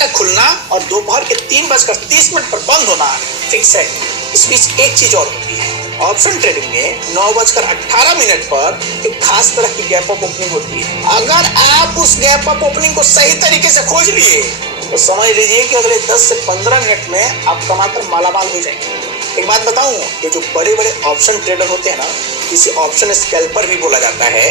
का खुलना और दोपहर के 3:30 पर बंद होना फिक्स है। इस बीच एक चीज और होती है, ऑप्शन ट्रेडिंग में 9:18 पर एक खास तरह की गैप अप ओपनिंग होती है। अगर आप उस गैप अप ओपनिंग को सही तरीके से खोज लिए तो समझ लीजिए कि अगले 10 से 15 मिनट में आप कमाकर मालामाल हो जाएंगे। एक बात बताऊं, ये जो बड़े बड़े ऑप्शन ट्रेडर होते हैं ना, जिसे ऑप्शन स्कैल्पर भी बोला जाता है,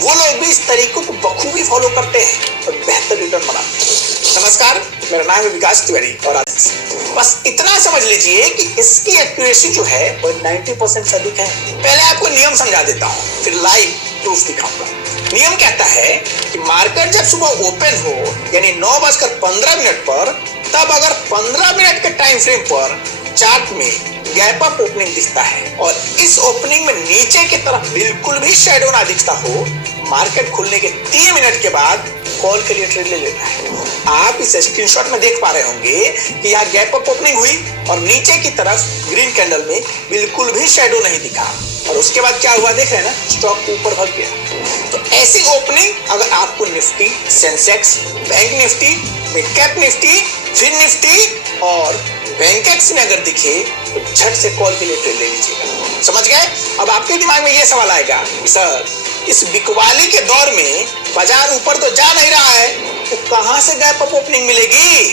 वो लोग भी इस तरीकों को बखूबी फॉलो करते हैं और बेहतर रिटर्न बनाते हैं। नमस्कार, मेरा नाम है विकास तिवारी और आज बस इतना समझ लीजिए कि इसकी एक्यूरेसी जो है वो 90% से अधिक है। पहले आपको नियम समझा देता हूँ, फिर लाइव प्रूफ दिखाऊंगा। नियम कहता है कि मार्केट जब सुबह ओपन हो यानी 9:15 पर, तब अगर 15 मिनट के टाइम फ्रेम पर चार्ट में गैप अप ओपनिंग दिखता है और इस ओपनिंग में नीचे की तरफ बिल्कुल भी शेडो ना दिखता हो, मार्केट खुलने के 3 मिनट के बाद कॉल के लिए ट्रेड ले लेता है। आप इस स्क्रीनशॉट में देख पा रहे होंगे कि यहाँ गैप अप ओपनिंग हुई और नीचे की तरफ ग्रीन कैंडल में बिल्कुल भी शेडो नहीं दिखा और उसके बाद क्या हुआ देख रहे हैं ना, स्टॉक ऊपर भाग गया। तो ऐसी ओपनिंग अगर आपको Nifty, Sensex, bank Nifty, mid cap Nifty, fin Nifty और बैंकेक्स में अगर दिखे तो झट से कॉल के लिए ट्रेड ले लीजिएगा। समझ गए? अब आपके दिमाग में ये सवाल आएगा, सर इस बिकवाली के दौर में बाजार ऊपर तो जा नहीं रहा है, तो कहां से गैप अप ओपनिंग मिलेगी?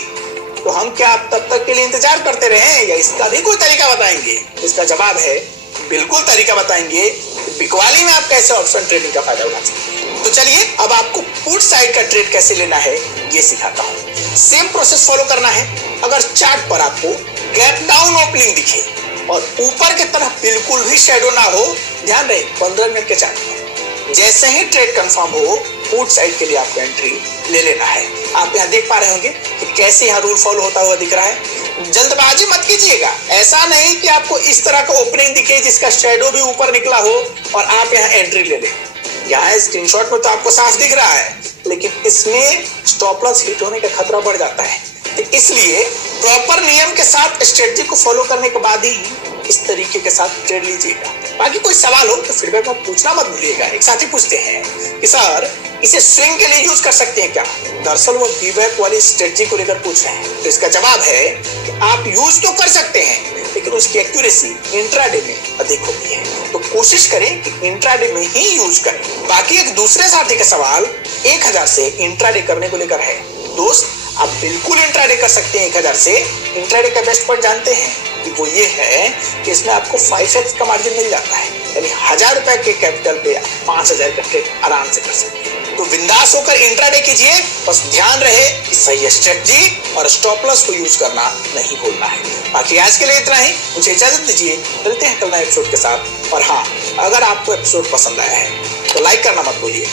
तो हम क्या आप तब तक के लिए इंतजार करते रहे या इसका भी कोई तरीका बताएंगे? इसका जवाब है बिल्कुल तरीका बताएंगे। बिकवाली में आप कैसे ऑप्शन ट्रेडिंग का फायदा उठा सकते हैं। तो चलिए अब आपको पुट साइड का ट्रेड कैसे लेना है ये सिखाता हूँ। सेम प्रोसेस फॉलो करना है। अगर चार्ट पर आपको गैप डाउन ओपनिंग दिखे और ऊपर की तरफ बिल्कुल भी शेडो ना हो, ध्यान रहे 15 मिनट के चार्ट में, जैसे ही ट्रेड कंफर्म हो पुट साइड के लिए आपको एंट्री ले लेना है। आप यहाँ देख पा रहे होंगे कि कैसे यहाँ रूल फॉलो होता हुआ दिख रहा है। जल्दबाजी मत कीजिएगा, ऐसा नहीं कि आपको इस तरह का ओपनिंग दिखे जिसका शेडो भी ऊपर निकला हो और आप यहाँ एंट्री ले लें। यहाँ स्क्रीनशॉट में तो आपको साफ दिख रहा है, लेकिन इसमें स्टॉप लॉस हिट होने का खतरा बढ़ जाता है। तो इसलिए प्रॉपर नियम के साथ स्ट्रेटजी को फॉलो करने के बाद ही इस तरीके के साथ ट्रेड लीजिएगा। बाकी कोई सवाल हो तो फीडबैक में पूछना मत भूलिएगा। एक साथी पूछते हैं कि सर इसे स्विंग के लिए यूज कर सकते हैं क्या? दरअसल वो वीवैप वाली स्ट्रेटजी को लेकर पूछ रहे हैं। तो इसका जवाब है कि आप यूज तो कर सकते हैं, लेकिन उसकी एक्यूरेसी इंट्राडे में अधिक होती है। तो कोशिश करें कि इंट्राडे में ही यूज करें। बाकी एक दूसरे साथी का सवाल 1000 से इंट्राडे करने को लेकर है। दोस्त, आप बिल्कुल इंट्राडे कर सकते हैं 1000 से। इंट्राडे का बेस्ट पॉइंट जानते हैं कि वो ये है कि इसमें आपको 5x का मार्जिन मिल जाता है, यानी 1000 रुपए के कैपिटल पे 5000 का ट्रेड आराम से कर सकते हैं। तो बिंदास होकर इंट्राडे कीजिए, बस ध्यान रहे कि सही स्ट्रेटजी और स्टॉप लॉस को यूज करना नहीं भूलना है। बाकी आज के लिए इतना ही, मुझे इजाजत दीजिए, मिलते हैं कल नए एपिसोड के साथ। और हाँ, अगर आपको एपिसोड पसंद आया है तो लाइक करना मत भूलिए।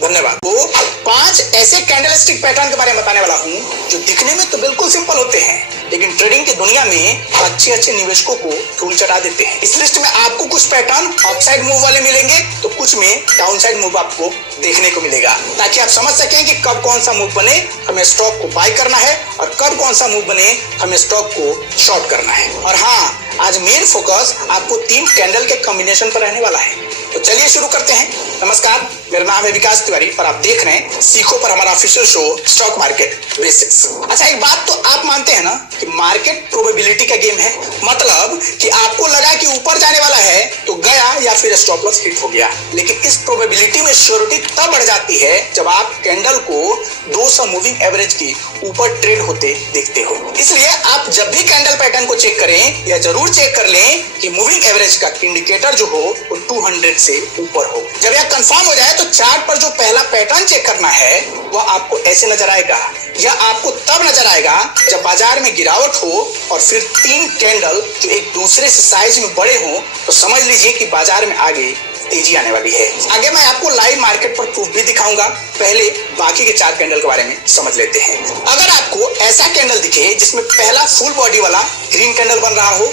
धन्यवाद। वो 5 ऐसे कैंडलस्टिक पैटर्न के बारे में बताने वाला हूँ जो दिखने में तो बिल्कुल सिंपल होते हैं, लेकिन ट्रेडिंग की दुनिया में अच्छे निवेशकों को धूल चढ़ा देते हैं। इस लिस्ट में आपको कुछ पैटर्न अपसाइड मूव वाले मिलेंगे तो कुछ में डाउनसाइड मूव आपको देखने को मिलेगा, ताकि आप समझ सकें कि कब कौन सा मूव बने हमें स्टॉक को बाय करना है और कब कौन सा मूव बने हमें स्टॉक को शॉर्ट करना है। और हाँ, आज मेन फोकस आपको 3 कैंडल के कॉम्बिनेशन पर रहने वाला है। तो चलिए शुरू करते हैं। नमस्कार, मेरा नाम है विकास तिवारी और आप देख रहे हैं सीखो पर हमारा official show stock market basics. अच्छा, एक बात तो आप मानते हैं ना कि मार्केट प्रोबेबिलिटी का गेम है। मतलब कि आपको लगा कि ऊपर जाने वाला है तो गया या फिर स्टॉप लॉस हिट हो गया, लेकिन इस प्रोबेबिलिटी में श्योरिटी तब बढ़ जाती है जब आप कैंडल को 200 मूविंग एवरेज की ऊपर ट्रेड होते देखते हो। इसलिए आप जब भी कैंडल पैटर्न को चेक करें या जरूर चेक कर लें कि मूविंग एवरेज का इंडिकेटर जो हो वो 200 से ऊपर हो। जब यह कंफर्म हो जाए तो चार्ट पर जो पहला पैटर्न चेक करना है वह आपको ऐसे नजर आएगा। यह आपको तब नजर आएगा जब बाजार में गिरावट हो और फिर 3 कैंडल जो एक दूसरे से साइज में बड़े हों, तो समझ लीजिए कि बाजार में आगे तेजी आने वाली है। आगे मैं आपको लाइव मार्केट पर प्रूफ भी दिखाऊंगा। पहले बाकी के 4 कैंडल के बारे में समझ लेते हैं। अगर आपको ऐसा कैंडल दिखे जिसमें पहला फुल बॉडी वाला ग्रीन कैंडल बन रहा हो,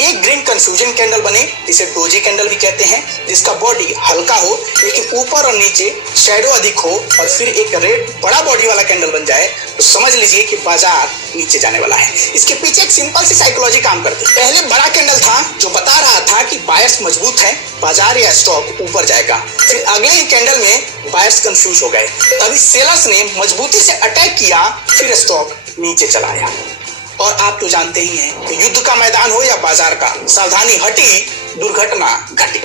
एक ग्रीन कंफ्यूजन कैंडल बने जिसे डोजी कैंडल भी कहते हैं, जिसका बॉडी हल्का हो लेकिन ऊपर और नीचे शैडो अधिक हो, और फिर एक रेड बड़ा बॉडी वाला कैंडल बन जाए तो समझ लीजिए कि बाजार नीचे जाने वाला है। इसके पीछे एक सिंपल सी साइकोलॉजी काम करती है। पहले बड़ा कैंडल था जो बता रहा था कि बायर्स मजबूत हैं, बाजार या स्टॉक ऊपर जाएगा। फिर अगले ही कैंडल में बायर्स कंफ्यूज हो गए, तभी सेलर्स ने मजबूती से अटैक किया, फिर स्टॉक नीचे चला आया। और आप तो जानते ही हैं कि युद्ध का मैदान हो या बाजार का, सावधानी हटी दुर्घटना घटी।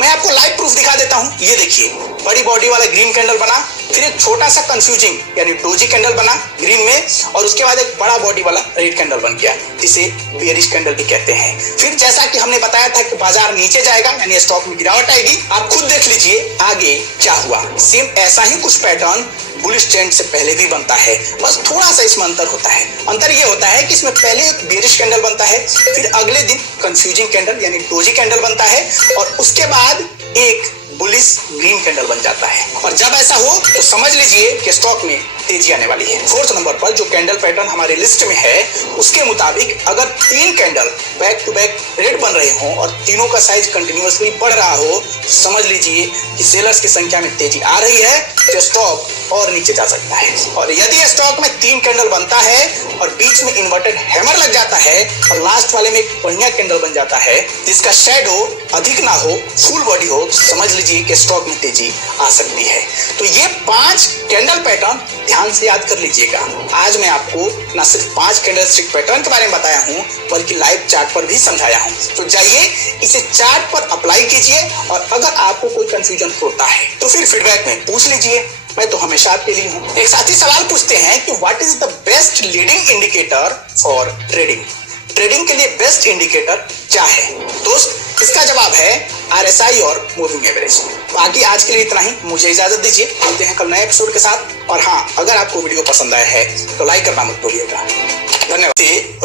मैं आपको लाइव प्रूफ दिखा देता हूं। ये देखिए, बड़ी बॉडी वाला ग्रीन कैंडल बना, फिर एक छोटा सा कंफ्यूजिंग यानी डोजी कैंडल बना ग्रीन में, और उसके बाद एक बड़ा बॉडी वाला रेड कैंडल बन गया जिसे बेयरिश कैंडल भी कहते हैं। फिर जैसा कि हमने बताया था कि बाजार नीचे जाएगा यानी स्टॉक में गिरावट आएगी, आप खुद देख लीजिए आगे क्या हुआ। सेम ऐसा ही कुछ पैटर्न बुलिश ट्रेंड से पहले भी बनता है, बस थोड़ा सा इसमें अंतर होता है। अंतर ये होता है कि इसमें पहले एक बेयरिश कैंडल बनता है, फिर अगले दिन कंफ्यूजिंग कैंडल यानी डोजी कैंडल बनता है, और उसके बाद एक बुलिश ग्रीन कैंडल बन जाता है। और जब ऐसा हो तो समझ लीजिए कि स्टॉक में तेजी आने वाली है। फोर्थ नंबर पर जो कैंडल पैटर्न हमारे लिस्ट में है उसके मुताबिक अगर 3 candle back to back red बन रहे हों और तीनों का साइज कंटिन्यूअसली बढ़ रहा हो, समझ लीजिए कि सेलर्स की संख्या में तेजी आ रही है, तो स्टॉक और नीचे जा सकता है। और यदि स्टॉक में 3 कैंडल बनता है और बीच में इन्वर्टेड हैमर लग जाता है और लास्ट वाले में एक बढ़िया कैंडल बन जाता है जिसका शैडो अधिक ना हो, फुल बॉडी हो, तो समझ लीजिए कि स्टॉक में तेजी आ सकती है। तो ये 5 कैंडल पैटर्न ध्यान से याद कर लीजिएगा। आज मैं आपको न सिर्फ 5 कैंडल स्टिक पैटर्न के बारे में बताया हूँ बल्कि लाइव चार्ट पर भी समझाया हूँ। तो जाइए इसे चार्ट पर अप्लाई कीजिए, और अगर आपको कोई कंफ्यूजन होता है तो फिर फीडबैक में पूछ लीजिए, मैं तो हमेशा आपके लिए हूँ। एक साथी सवाल पूछते हैं कि what is the best leading indicator for trading. Trading के लिए बेस्ट इंडिकेटर क्या है दोस्त? इसका जवाब है RSI और मूविंग एवरेज। बाकी आज के लिए इतना ही, मुझे इजाजत दीजिए, मिलते हैं कल नए एपिसोड के साथ। और हाँ, अगर आपको वीडियो पसंद आया है तो लाइक करना मत भूलिएगा। धन्यवाद।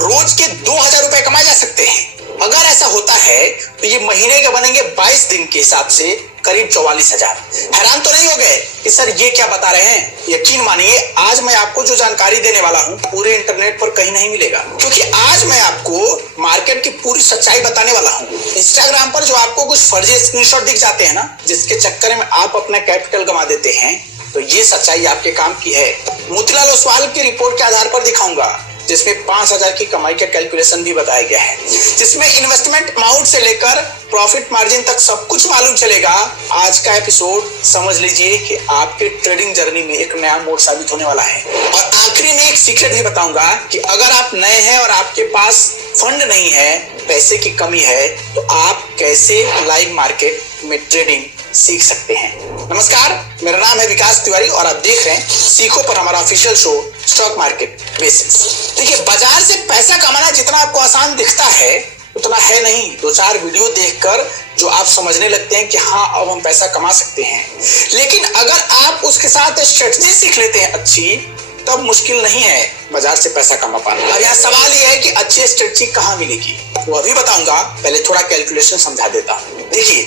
रोज के 2000 रुपए कमाए जा सकते हैं। अगर ऐसा होता है तो ये महीने के बनेंगे 22 दिन के हिसाब से करीब 44,000। हैरान तो नहीं हो गए कि सर ये क्या बता रहे हैं? यकीन मानिए, आज मैं आपको जो जानकारी देने वाला हूँ पूरे इंटरनेट पर कहीं नहीं मिलेगा, क्योंकि आज मैं आपको मार्केट की पूरी सच्चाई बताने वाला हूँ। इंस्टाग्राम पर जो आपको कुछ फर्जी स्क्रीनशॉट दिख जाते हैं ना, जिसके चक्कर में आप अपना कैपिटल गंवा देते हैं, तो ये सच्चाई आपके काम की है। मोतीलाल ओसवाल की रिपोर्ट के आधार पर दिखाऊंगा, जिसमें 5,000 की कमाई का कैलकुलेशन भी बताया गया है, जिसमें इन्वेस्टमेंट अमाउंट से लेकर प्रॉफिट मार्जिन तक सब कुछ मालूम चलेगा। आज का एपिसोड समझ लीजिए कि आपके ट्रेडिंग जर्नी में एक नया मोड़ साबित होने वाला है। और आखिरी में एक सीक्रेट भी बताऊंगा कि अगर आप नए हैं और आपके पास फंड नहीं है, पैसे की कमी है, तो आप कैसे लाइव मार्केट में ट्रेडिंग सीख सकते हैं। नमस्कार, मेरा नाम है विकास तिवारी और आप देख रहे हैं सीखो पर हमारा official show stock market basics. देखिए, बाजार से पैसा कमाना जितना आपको आसान दिखता है उतना है नहीं। 2-4 वीडियो देखकर जो आप समझने लगते हैं कि हाँ अब हम पैसा कमा सकते हैं, लेकिन अगर आप उसके साथ स्ट्रेटजी सीख लेते हैं अच्छी, तब मुश्किल नहीं है बाजार से पैसा कमा पाना। अब यहाँ सवाल यह है कि अच्छी स्ट्रेटजी कहाँ मिलेगी, वो अभी बताऊंगा। पहले थोड़ा कैलकुलेशन समझा देता हूँ। देखिए,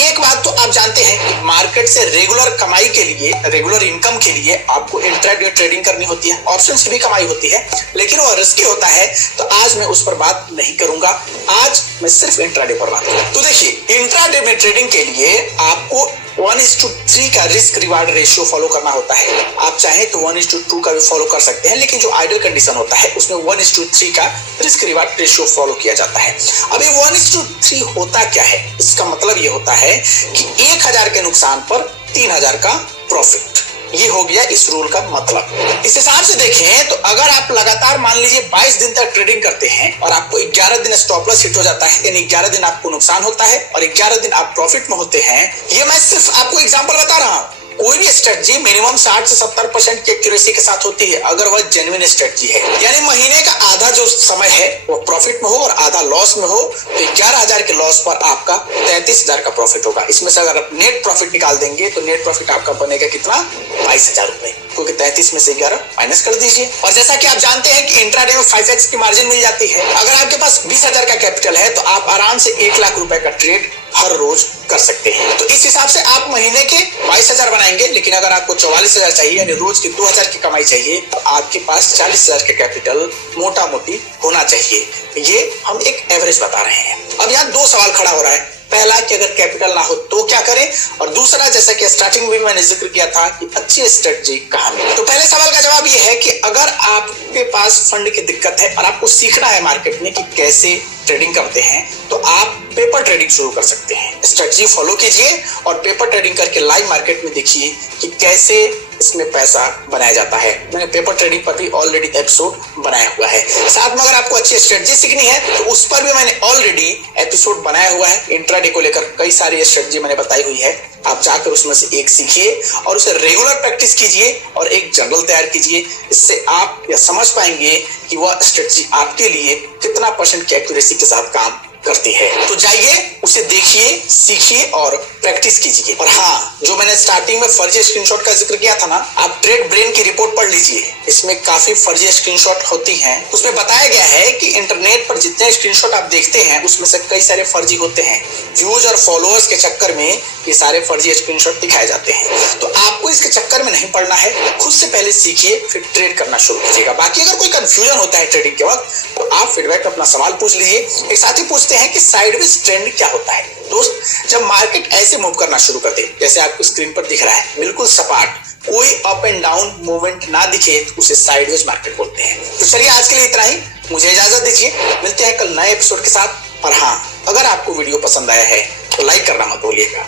एक बात तो आप जानते हैं कि मार्केट से रेगुलर कमाई के लिए, रेगुलर इनकम के लिए आपको इंट्राडे ट्रेडिंग करनी होती है। ऑप्शन से भी कमाई होती है, लेकिन वो रिस्की होता है, तो आज मैं उस पर बात नहीं करूंगा। आज मैं सिर्फ इंट्राडे पर बात करूंगा। तो देखिए, इंट्राडे में ट्रेडिंग के लिए आपको 1:3 का रिस्क रिवार्ड रेशियो फॉलो करना होता है। आप चाहें तो 1:2 का भी फॉलो कर सकते हैं, लेकिन जो आइडियल कंडीशन होता है उसमें 1:3 का रिस्क रिवार्ड रेशियो फॉलो किया जाता है। अब ये 1:3 होता क्या है? इसका मतलब ये होता है कि 1000 के नुकसान पर 3000 का प्रॉफिट। ये हो गया इस रूल का मतलब। इस हिसाब से देखें तो अगर आप लगातार मान लीजिए 22 दिन तक ट्रेडिंग करते हैं और आपको 11 दिन स्टॉप लॉस हिट हो जाता है, यानी 11 दिन आपको नुकसान होता है और 11 दिन आप प्रॉफिट में होते हैं। ये मैं सिर्फ आपको एग्जांपल बता रहा हूं। कोई भी स्ट्रेटजी मिनिमम 60 से 70% की एक्यूरेसी के साथ होती है अगर वह जेन्युइन स्ट्रेटजी है। यानी महीने का आधा जो समय है वो प्रॉफिट में हो और आधा लॉस में हो, तो 11,000 के लॉस पर आपका 33,000 का प्रॉफिट होगा। इसमें से अगर आप नेट प्रॉफिट निकाल देंगे तो नेट प्रॉफिट आपका बनेगा कितना? 22,000 रुपए, क्योंकि 33 में से 11 माइनस कर दीजिए। और जैसा कि आप जानते हैं कि इंट्राडे में 5x की मार्जिन मिल जाती है। अगर आपके पास 20,000 का कैपिटल है तो आप आराम से 1 लाख रुपए का ट्रेड हर रोज कर सकते हैं। तो इस हिसाब से आप महीने के 22,000 बनाएंगे, लेकिन अगर आपको 44,000 चाहिए यानी रोज की 2,000 की कमाई चाहिए तो आपके पास 40,000 का कैपिटल मोटा मोटी होना चाहिए। ये हम एक एवरेज बता रहे हैं। अब यहाँ दो सवाल खड़ा हो रहा है, पहला कि अगर कैपिटल ना हो तो क्या करें, और दूसरा जैसा कि स्टार्टिंग में मैंने जिक्र किया था कि अच्छी स्ट्रेटजी कहाँ मिले। तो पहले सवाल का जवाब ये है कि अगर आपके पास फंड की दिक्कत है और आपको सीखना है मार्केट में कि कैसे ट्रेडिंग करते हैं, तो आप पेपर ट्रेडिंग शुरू कर सकते हैं। स्ट्रेटजी फॉलो कीजिए और पेपर ट्रेडिंग करके लाइव मार्केट में देखिए कि कैसे इसमें पैसा बनाया जाता है। मैंने पेपर ट्रेडिंग पर भी ऑलरेडी एपिसोड बनाया हुआ है। साथ में अगर आपको अच्छी स्ट्रेटजी सीखनी है तो उस पर भी मैंने ऑलरेडी एपिसोड बनाया हुआ है। इंट्राडे को लेकर कई सारी स्ट्रेटजी मैंने बताई हुई है, आप जाकर उसमें से एक सीखिए और उसे रेगुलर प्रैक्टिस कीजिए और एक जर्नल तैयार कीजिए। इससे आप यह समझ पाएंगे कि वह स्ट्रेटजी आपके लिए कितना % की एक्यूरेसी के साथ काम करती है। तो जाइए, उसे देखिए, सीखिए और प्रैक्टिस कीजिए। और हाँ, जो मैंने स्टार्टिंग में फर्जी स्क्रीनशॉट का जिक्र किया था ना, आप ट्रेड ब्रेन की रिपोर्ट पढ़ लीजिए। इसमें काफी फर्जी स्क्रीनशॉट होती हैं। उसमें बताया गया है कि इंटरनेट पर जितने स्क्रीनशॉट आप देखते हैं उसमें से कई सारे फर्जी होते हैं। व्यूज और फॉलोअर्स के चक्कर में ये सारे फर्जी स्क्रीनशॉट दिखाए जाते हैं। तो आपको इसके चक्कर में नहीं पड़ना है, खुद से पहले सीखिए फिर ट्रेड करना शुरू कीजिएगा। बाकी अगर कोई कंफ्यूजन होता है ट्रेडिंग के वक्त तो आप फीडबैक में अपना सवाल पूछ लीजिए। एक साथी पूछते हैं कि साइडवेज ट्रेंड क्या होता है। दोस्त, जब मार्केट ऐसे मूव करना शुरू कर दे जैसे आपको स्क्रीन पर दिख रहा है, बिल्कुल सपाट, कोई अप एंड डाउन मूवमेंट ना दिखे तो उसे साइडवेज मार्केट बोलते हैं। तो चलिए आज के लिए इतना ही, मुझे इजाजत दीजिए। मिलते हैं कल नए एपिसोड के साथ। और हाँ, अगर आपको वीडियो पसंद आया है तो लाइक करना मत भूलिएगा।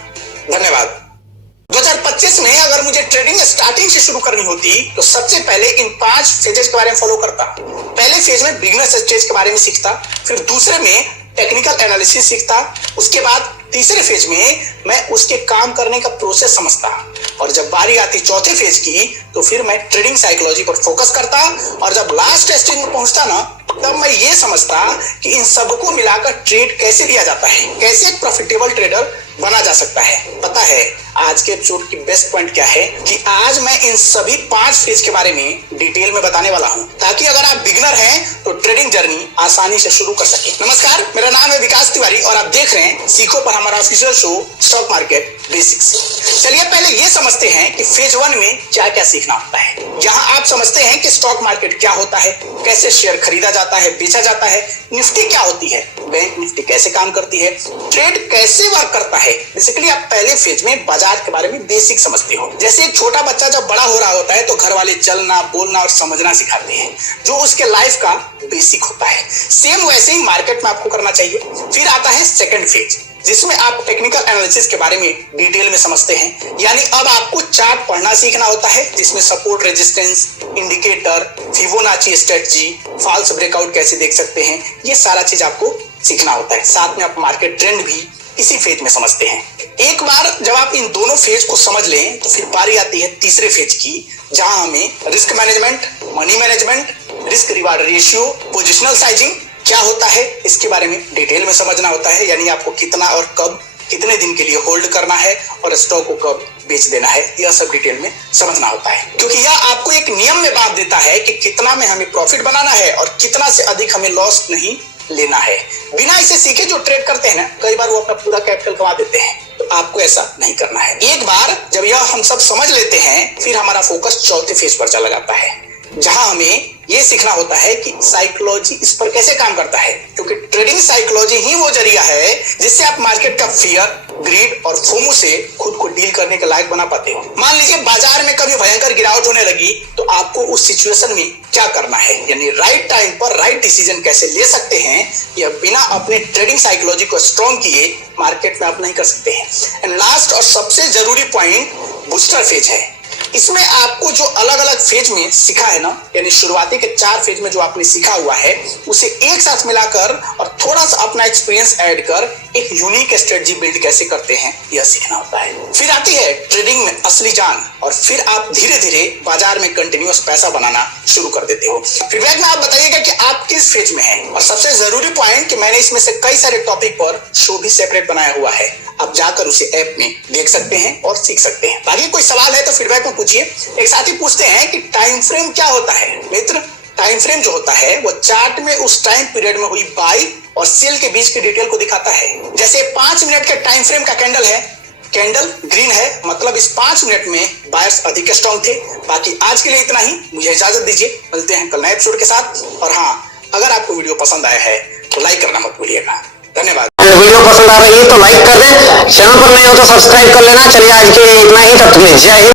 धन्यवाद। 2025 में अगर मुझे ट्रेडिंग स्टार्टिंग से शुरू करनी होती तो सबसे पहले इन 5 फेजेस के बारे में फॉलो करता। पहले फेज में बिगिनर स्टेज के बारे में सीखता, फिर दूसरे में टेक्निकल एनालिसिस सीखता, उसके बाद तीसरे फेज में मैं उसके काम करने का प्रोसेस समझता, और जब बारी आती चौथे फेज की तो फिर मैं ट्रेडिंग साइकोलॉजी पर फोकस करता, और जब लास्ट स्टेज में पहुंचता ना तब मैं ये समझता कि इन सबको मिलाकर ट्रेड कैसे लिया जाता है, कैसे एक प्रॉफिटेबल ट्रेडर बना जा सकता है। पता है आज के एपिसोड की बेस्ट पॉइंट क्या है कि आज मैं इन सभी 5 फेज के बारे में डिटेल में बताने वाला हूं, ताकि अगर आप बिगिनर हैं तो ट्रेडिंग जर्नी आसानी से शुरू कर सके। नमस्कार, मेरा नाम है विकास तिवारी और आप देख रहे हैं सीखो पर हमारा official show stock market basics. चलिए पहले ये समझते हैं कि फेज 1 में क्या क्या सीखना होता है। यहाँ आप समझते हैं कि स्टॉक मार्केट क्या होता है, कैसे शेयर खरीदा जाता है, बेचा जाता है, निफ्टी क्या होती है, बैंक निफ्टी कैसे काम करती है, ट्रेड कैसे वर्क करता है। बेसिकली आप पहले फेज में बाजार के बारे में बेसिक समझते हो। जैसे एक छोटा बच्चा जब बड़ा हो रहा होता है तो घर वाले चलना, बोलना और समझना सिखाते हैं, जो उसके लाइफ का बेसिक होता है। सेम वैसे ही मार्केट में आपको करना चाहिए। फिर आता है सेकंड फेज, जिसमें आप टेक्निकल एनालिसिस के बारे में डिटेल में समझते हैं। यानी अब आपको चार्ट पढ़ना सीखना होता है, जिसमें support, resistance, indicator, Fibonacci strategy, false breakout कैसे देख सकते हैं, ये सारा चीज आपको सीखना होता है। साथ में आप मार्केट ट्रेंड भी इसी फेज में समझते हैं। एक बार जब आप इन दोनों फेज को समझ लें तो फिर बारी आती है तीसरे फेज की, जहां हमें risk management, money management, risk reward ratio, positional sizing क्या होता है इसके बारे में डिटेल में समझना होता है। यानी आपको कितना और कब, कितने दिन के लिए होल्ड करना है और स्टॉक को कब बेच देना है, यह सब डिटेल में समझना होता है। क्योंकि यह आपको एक नियम में बांध देता है कि कितना में हमें प्रॉफिट बनाना है और कितना से अधिक हमें लॉस नहीं लेना है। बिना इसे सीखे जो ट्रेड करते हैं ना, कई बार वो अपना पूरा कैपिटल गंवा देते हैं। तो आपको ऐसा नहीं करना है। एक बार जब यह हम सब समझ लेते हैं फिर हमारा फोकस चौथे फेज पर चला जाता है, जहां हमें यह सीखना होता है कि साइकोलॉजी इस पर कैसे काम करता है। क्योंकि ट्रेडिंग साइकोलॉजी ही वो जरिया है जिससे आप मार्केट का फियर, ग्रीड और फोमो से खुद को डील करने के लायक बना पाते हो। मान लीजिए बाजार में कभी भयंकर गिरावट होने लगी तो आपको उस सिचुएशन में क्या करना है, यानी राइट टाइम पर राइट डिसीजन कैसे ले सकते हैं, यह बिना अपने ट्रेडिंग साइकोलॉजी को स्ट्रॉन्ग किए मार्केट में आप नहीं कर सकते हैं। एंड लास्ट और सबसे जरूरी पॉइंट बूस्टर फेज है। इसमें आपको जो अलग अलग फेज में सीखा है ना, यानी शुरुआती के 4 फेज में जो आपने सीखा हुआ है उसे एक साथ मिलाकर और थोड़ा सा अपना एक्सपीरियंस ऐड कर एक यूनिक स्ट्रेटजी बिल्ड कैसे करते हैं यह सीखना होता है। फिर आती है ट्रेडिंग में असली जान, और फिर आप धीरे धीरे बाजार में कंटिन्यूअस पैसा बनाना शुरू कर देते हो। फीडबैक में आप बताइएगा कि आप किस फेज में हैं। और सबसे जरूरी पॉइंट कि मैंने इसमें से कई सारे टॉपिक पर शो भी सेपरेट बनाया हुआ है, आप जाकर उसे ऐप में देख सकते हैं और सीख सकते हैं। बाकी कोई सवाल है तो फीडबैक में पूछिए। एक साथी पूछते हैं कि टाइम फ्रेम क्या होता है। मित्र, टाइम फ्रेम जो होता है वो चार्ट में उस टाइम पीरियड में हुई बाई और सेल के बीच की डिटेल को दिखाता है। जैसे 5 मिनट के टाइम फ्रेम का कैंडल है, कैंडल ग्रीन है, मतलब इस 5 मिनट में बायर्स अधिक स्ट्रॉन्ग थे। बाकी आज के लिए इतना ही, मुझे इजाजत दीजिए, मिलते हैं कल नए एपिसोड के साथ। और हाँ, अगर आपको वीडियो पसंद आया है तो लाइक करना मत भूलिएगा। धन्यवाद। वीडियो पसंद आ रही है तो लाइक कर दें, चैनल पर नए हो तो सब्सक्राइब कर लेना। चलिए आज के लिए इतना ही, तब तक जय हिंद।